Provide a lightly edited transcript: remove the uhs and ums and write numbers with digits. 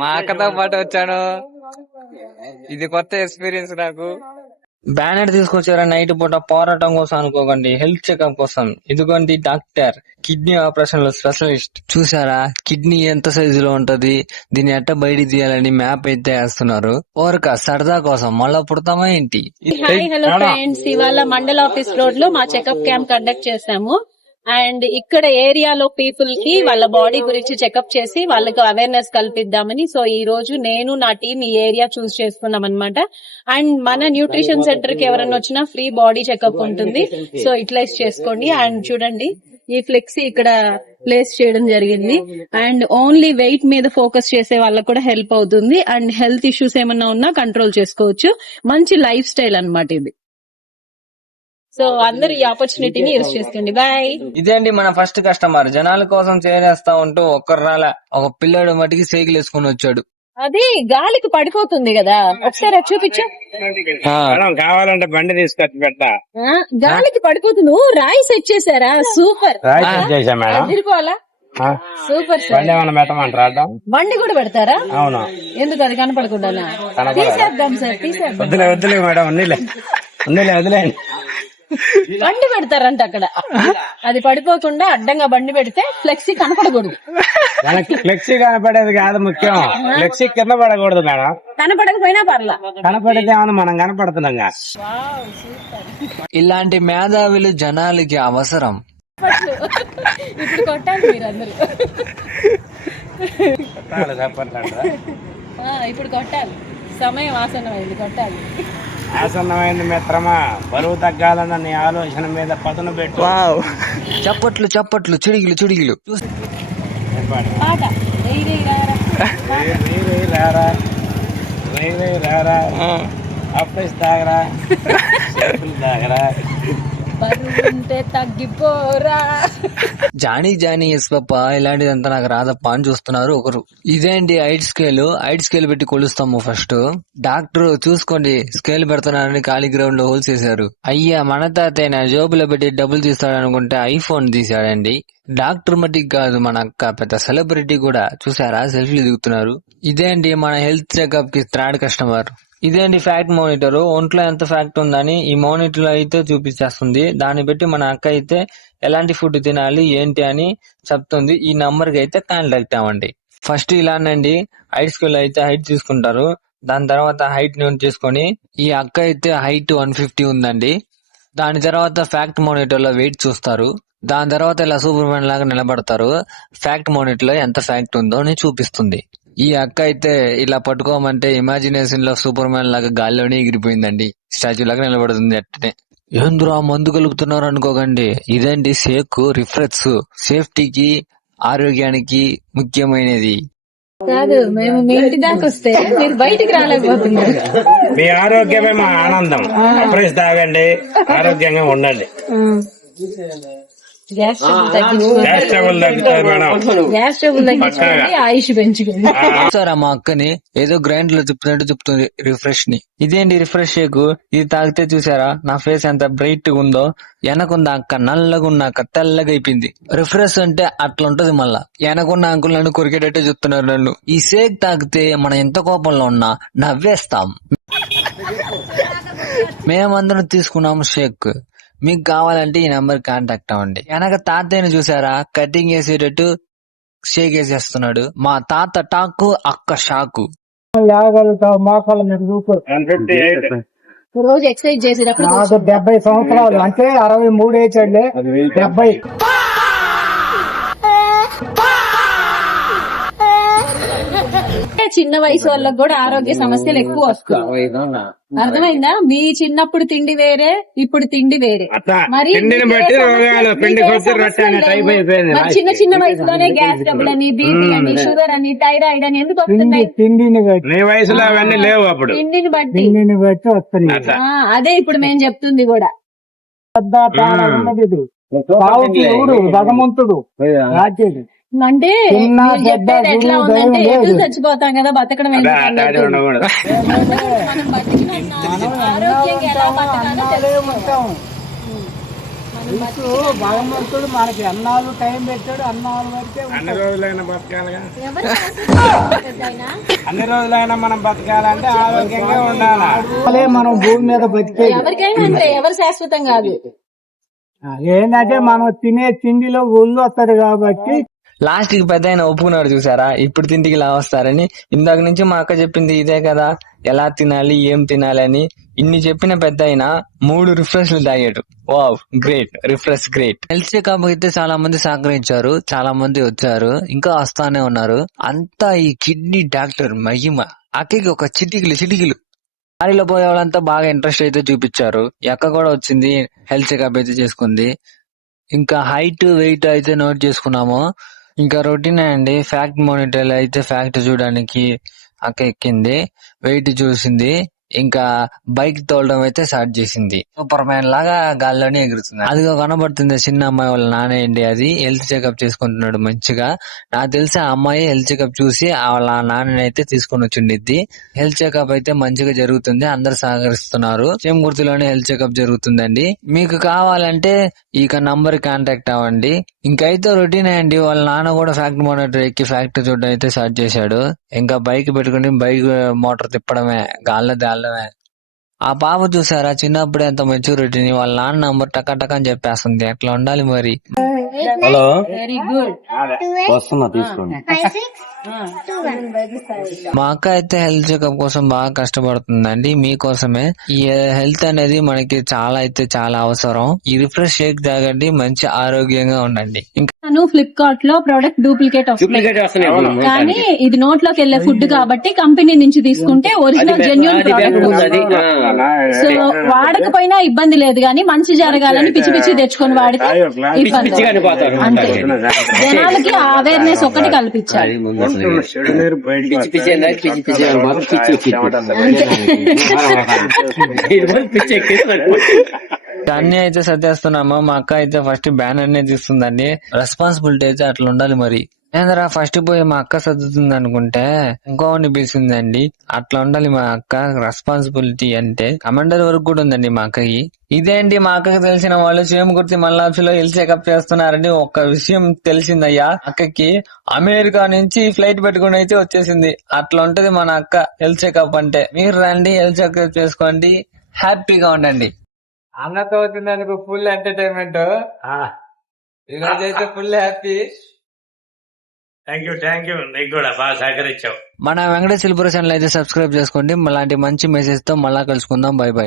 మా అక్కతో పాటు వచ్చాను. ఇది కొత్త ఎక్స్పీరియన్స్ నాకు. బ్యానర్ తీసుకొచ్చారా నైట్ పూట పోరాటం కోసం అనుకోకండి, హెల్త్ చెకప్ కోసం. ఇదిగోండి డాక్టర్, కిడ్నీ ఆపరేషన్ లో స్పెషలిస్ట్. చూసారా కిడ్నీ ఎంత సైజులో ఉంటది, దీన్ని ఎట్ట బయటికి తీయాలని మ్యాప్ అయితే వేస్తున్నారు. ఓరక సరదా కోసం మళ్ళా పుడతామా ఏంటి? హాయ్ హలో ఫ్రెండ్స్, ఇవాళ మండల్ ఆఫీస్ రోడ్ లో మా చెకప్ క్యాంప్ కండక్ట్ చేసాము. అండ్ ఇక్కడ ఏరియాలో పీపుల్ కి వాళ్ళ బాడీ గురించి చెకప్ చేసి వాళ్ళకి అవేర్నెస్ కల్పిద్దామని. సో ఈ రోజు నేను నా టీం ఈ ఏరియా చూస్ చేసుకున్నాం అనమాట. అండ్ మన న్యూట్రిషన్ సెంటర్ కి ఎవరైనా వచ్చినా ఫ్రీ బాడీ చెకప్ ఉంటుంది. సో యూటిలైజ్ చేసుకోండి. అండ్ చూడండి ఈ ఫ్లెక్సీ ఇక్కడ ప్లేస్ చేయడం జరిగింది. అండ్ ఓన్లీ వెయిట్ మీద ఫోకస్ చేసే వాళ్ళకు కూడా హెల్ప్ అవుతుంది. అండ్ హెల్త్ ఇష్యూస్ ఏమన్నా ఉన్నా కంట్రోల్ చేసుకోవచ్చు. మంచి లైఫ్ స్టైల్ అన్నమాట ఇది. సో అందరు ఈ ఆపర్చునిటీని యూజ్ చేసుకోండి. బాయ్. ఇదే అండి మన ఫస్ట్ కస్టమర్. జనాల కోసం చేరేస్తా ఉంటూ ఒక్కరు రాలా, ఒక పిల్లాడు మటుకి సైకిల్ వేసుకుని వచ్చాడు. అది గాలికి పడిపోతుంది కదా, ఒకసారి చూపించు. కావాలంటే బండి తీసుకొచ్చి పెట్టా. గాలికి పడిపోతుంది. రాయి సెట్ చేశారా? సూపర్. తిరిపోవాలా? Super sir. బండి కూడా పెడతారా? అవును. ఎందుకు అది కనపడకుండా? తీసేద్దాం సార్, తీసేద్దాం. వద్దులే మేడం, వదిలే. బండి పెడతారంట అక్కడ. అది పడిపోకుండా అడ్డంగా బండి పెడితే ఫ్లెక్సీ కనపడకూడదు. ఫ్లెక్సీ కనపడేది కాదు ముఖ్యం, ఫ్లెక్సీ కింద పడకూడదు మేడం. కనపడకపోయినా పర్లా, కనపడితే మనం కనపడుతున్నాం. ఇలాంటి మేధావులు జనాలకి అవసరం. ఇప్పుడు కొట్టాలి మీరందరూ. ఇప్పుడు కొట్టాలి, సమయం ఆసన్నమైంది, కొట్టాలి. ఆసన్నమైంది మిత్రమా, బరువు తగ్గాలన్న నీ ఆలోచన మీద పదును పెట్టు. చప్పట్లు చప్పట్లు, చిడిగిలు. పాట రారా అప్పు తాగరా, తాగరా, బరువుంటే తగ్గిపోరా. జానీ ఎస్ పప్ప ఇలాంటిదంతా నాకు రాదప్ప అని చూస్తున్నారు ఒకరు. ఇదేంటి హైట్ స్కేల్ పెట్టి కొలుస్తాము ఫస్ట్. డాక్టర్ చూసుకోండి స్కేల్ పెడుతున్నారని ఖాళీ గ్రౌండ్ లో హోల్స్ వేశారు. అయ్యా మన తాతయ్య జోబులో పెట్టి డబ్బులు తీస్తాడనుకుంటే ఐఫోన్ తీసాడండి. డాక్టర్ మట్టికి కాదు, మన అక్క పెద్ద సెలబ్రిటీ కూడా. చూసారా సెల్ఫీలు దిగుతున్నారు. ఇదేంటి మన హెల్త్ చెకప్ కి థర్డ్ కస్టమర్. ఇదేంటి ఫ్యాక్ట్ మానిటర్. ఒంట్లో ఎంత ఫ్యాక్ట్ ఉందని ఈ మానిటర్ లో అయితే చూపించేస్తుంది. దాన్ని బట్టి మన అక్క అయితే ఎలాంటి ఫుడ్ తినాలి ఏంటి అని చెప్తుంది. ఈ నంబర్ కి అయితే కాంటాక్ట్ అవ్వండి. ఫస్ట్ ఇలానండి, హైట్ స్కేల్ అయితే హైట్ తీసుకుంటారు. దాని తర్వాత హైట్ నోట్ చేసుకొని, ఈ అక్క అయితే హైట్ 150 ఉందండి. దాని తర్వాత ఫ్యాక్ట్ మానిటర్ లో వెయిట్ చూస్తారు. దాని తర్వాత ఇలా సూపర్ మ్యాన్ లాగా నిలబడతారు. ఫ్యాక్ట్ మానిటర్ లో ఎంత ఫ్యాక్ట్ ఉందో అని చూపిస్తుంది. ఈ అక్క అయితే ఇలా పట్టుకోమంటే ఇమాజినేషన్ లో సూపర్ మ్యాన్ లాగా గాల్లోనే ఎగిరిపోయిందండి. స్టాచ్యూ లాగా నిలబడుతుంది అట్టనే. ఏంద్రా మందు కలుపుతున్నారు అనుకోకండి, ఇదండి షేక్ రిఫ్రెష్. సేఫ్టీకి ఆరోగ్యానికి ముఖ్యమైనది. కాదు, మేము మీ ఇంటి దాకా వస్తే మీరు బయటికి రాలేకపోతున్నారు. మీ ఆరోగ్యమే మా ఆనందం. అప్రెస్ తాగండి, ఆరోగ్యంగా ఉండండి. గ్యాస్ ట్రబుల్ తగ్గించుకోండి, ఆయుష్ పెంచుకోండి. సార్ మా అక్కని ఏదో గ్రైండ్ లో చెప్తున్నట్టు చెప్తుంది రిఫ్రెష్ ని. ఇదేంటి రిఫ్రెష్ షేక్, ఇది తాగితే చూసారా నా ఫేస్ ఎంత బ్రైట్ గా ఉందో. వెనకున్న అక్క నల్లగా ఉన్న అక్క తెల్లగా అయిపోయింది. రిఫ్రెష్ అంటే అట్లా ఉంటది. మళ్ళా వెనకున్న అంకుల్ నన్ను కొరికేటట్టే చెప్తున్నారు నన్ను. ఈ షేక్ తాగితే మనం ఎంత కోపంలో ఉన్నా నవ్వేస్తాం. మేమందరం తీసుకున్నాము షేక్. మీకు కావాలంటే ఈ నెంబర్ కాంటాక్ట్ అవ్వండి. వెనక తాతయ్యని చూసారా కటింగ్ వేసేటట్టు షేక్ వేసేస్తున్నాడు. మా తాత టాకు, అక్క షాకు. రోజు ఎక్సర్సైజ్ చేసేటప్పుడు 70 సంవత్సరాలు అంటే 63 ఏచాడులే. 70 చిన్న వయసు వాళ్ళకి కూడా ఆరోగ్య సమస్యలు ఎక్కువ వస్తాయి. అర్థమైందా? మీ చిన్నప్పుడు తిండి వేరే, ఇప్పుడు తిండి వేరే. మరి చిన్న చిన్న వయసులోనే గ్యాస్ ట్రబుల్ అని, బీపీ అని, షుగర్ అని, థైరాయిడ్ అని ఎందుకు వస్తున్నాయి? తిండిని బట్టి వస్తున్నాయి. అదే ఇప్పుడు మేము చెప్తుంది కూడా. భగవంతుడు అంటే చెప్పేది ఎట్లా ఉందంటే, ఎదురు చచ్చిపోతాం కదా, బతకడం మనం బతికిన ఆరోగ్యంగా ఎలా బతకాలో తెలుసుకుంటాం. మన ఇప్పుడు భగవంతుడు మనకి అన్నాళ్ళు టైం పెట్టాడు, అన్నాళ్ళ వరకే అన్ని రోజులైనా బతకాలిగా. అన్ని రోజులైనా మనం బతకాలంటే ఆరోగ్యంగా ఉండాలా. ఉండాలి. మనం భూమి మీద బతికేది ఎవరికైనా అంటే ఎవరు శాశ్వతం కాదు. ఏంటంటే మనం తినే తిండిలో ఒళ్ళు వస్తుంది కాబట్టి లాస్ట్ కి పెద్ద ఆయన ఒప్పుకున్నాడు చూసారా, ఇప్పుడు తిండికి ఇలా వస్తారని. ఇందాక నుంచి మా అక్క చెప్పింది ఇదే కదా, ఎలా తినాలి ఏం తినాలి అని. ఇన్ని చెప్పిన పెద్ద ఆయన 3 రిఫ్రెష్లు తాగాడు. Wow, great refresh, great. Health checkup అయితే చాలా మంది సహకరించారు, చాలా మంది వచ్చారు, ఇంకా వస్తానే ఉన్నారు. అంతా ఈ కిడ్నీ డాక్టర్ మహిమ. అక్కకి ఒక చిటికిలు దారిలో పోయే వాళ్ళంతా బాగా ఇంట్రెస్ట్ అయితే చూపించారు. ఈ అక్క కూడా వచ్చింది, హెల్త్ చెకప్ అయితే చేసుకుంది. ఇంకా హైట్ వెయిట్ అయితే నోట్ చేసుకున్నాము. ఇంకా రొటీన్ అండి. ఫ్యాక్ట్ మానిటర్ అయితే ఫ్యాక్ట్ చూడడానికి అక్క ఎక్కింది, వెయిట్ చూసింది, ఇంకా బైక్ తోలడం అయితే స్టార్ట్ చేసింది. సూపర్ మ్యాన్ లాగా గాల్లోనే ఎగురుతుంది. అదిగో కనబడుతుంది చిన్న అమ్మాయి వాళ్ళ నాన్న. అది హెల్త్ చెకప్ చేసుకుంటున్నాడు మంచిగా. నాకు తెలిసి ఆ అమ్మాయి హెల్త్ చెకప్ చూసి వాళ్ళ నాన్నని అయితే తీసుకొని వచ్చిండిద్ది. హెల్త్ చెకప్ అయితే మంచిగా జరుగుతుంది, అందరు సహకరిస్తున్నారు. సేమ్ గుర్తులోనే హెల్త్ చెకప్ జరుగుతుందండి. మీకు కావాలంటే ఇక నంబర్ కాంటాక్ట్ అవ్వండి. ఇంకైతే రొటీన్ అండి. వాళ్ళ నాన్న కూడా ఫ్యాక్ట్ మానిటర్ ఎక్కి ఫ్యాక్ట్ చూడడం అయితే స్టార్ట్ చేశాడు. ఇంకా బైక్ పెట్టుకుని బైక్ మోటార్ తిప్పడమే, గాల్లో తేలడమే. ఆ పాప చూసారా, చిన్నప్పుడే ఎంత మెచ్యూరిటీని. వాళ్ళ నాన్న నంబర్ టక అని చెప్పేస్తుంది. అట్లా ఉండాలి మరి. Hello, very good. వస్తున్నా తీసుకోండి. మా అక్క అయితే హెల్త్ చెకప్ కోసం బాగా కష్టపడుతుందండి, మీకోసమే. ఈ హెల్త్ అనేది మనకి చాలా అవసరం. ఈ రిఫ్రెష్ షేక్ తాగండి, మంచి ఆరోగ్యంగా ఉండండి. ఇంకా ఫ్లిప్కార్ట్ లో ప్రోడక్ట్ డూప్లికేట్ వస్తున్నాయి, కానీ ఇది నోట్లోకి వెళ్లే ఫుడ్ కాబట్టి కంపెనీ నుంచి తీసుకుంటే ఒరిజినల్ జెన్యూన్ ప్రోడక్ట్. సో వాడకపోయినా ఇబ్బంది లేదు, కానీ మంచి జరగాలని పిచ్చి తెచ్చుకొని వాడితే ఇబ్బంది. అంతే, జనాలకి అవేర్నెస్ ఒకటి కల్పించాలి. చెడు నీరు బయటికి అన్ని అయితే సర్దేస్తున్నాము. మా అక్క అయితే ఫస్ట్ బ్యానర్ నే తీస్తుందండి. రెస్పాన్సిబిలిటీ అయితే అట్లా ఉండాలి మరి. ఏందరా ఫస్ట్ పోయి మా అక్క సర్దుతుంది అనుకుంటే ఇంకోని పిలిచిందండి. అట్లా ఉండాలి మా అక్క రెస్పాన్సిబిలిటీ అంటే. కమాండర్ వరకు కూడా ఉందండి మా అక్కకి. ఇదేంటి మా అక్కకి తెలిసిన వాళ్ళు సేమ్ గుర్తి మల్లాప్సిలో హెల్త్ చెకప్ చేస్తున్నారని ఒక్క విషయం తెలిసిందయ్యా. అక్కకి అమెరికా నుంచి ఫ్లైట్ పెట్టుకుని అయితే వచ్చేసింది. అట్లా ఉంటది మన అక్క హెల్త్ చెకప్ అంటే. మీరు రండి, హెల్త్ చెకప్ చేసుకోండి, హ్యాపీగా ఉండండి. అన్నతో వచ్చినందుకు ఫుల్ ఎంటర్టైన్మెంట్. ఈ రోజు అయితే ఫుల్ హ్యాపీ. థ్యాంక్ యూ నీకు కూడా బాగా సహకరించావు. మన వెంకటేశ్వర ఛానల్ అయితే సబ్స్క్రైబ్ చేసుకోండి. అలాంటి మంచి మెసేజ్ తో మళ్ళా కలుసుకుందాం. By by.